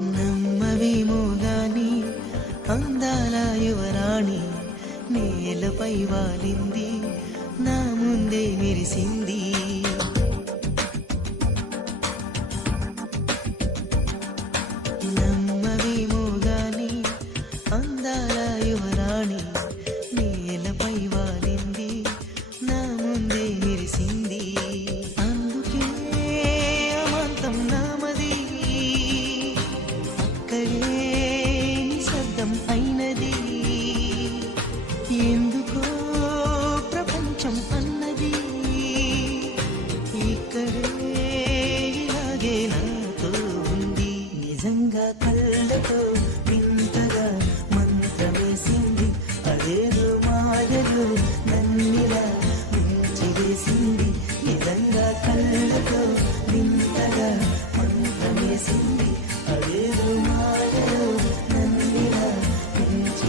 నమ్మవేమో గాని అందాల యువరాణి నేలపై వాలింది, నా ముందే మెరిసింది. నమ్మవేమో గాని అందాల యువరాణి నేలపై వాలింది, నా ముందే మెరిసింది. అందుకే అమాంతం నామది, అక్కడే నిశ్శబ్దం అయినది. ఎందుకో ప్రపంచం అన్నది ఇక్కడే ఇలాగే నాతో ఉంది. నిజంగా కళ్ళతో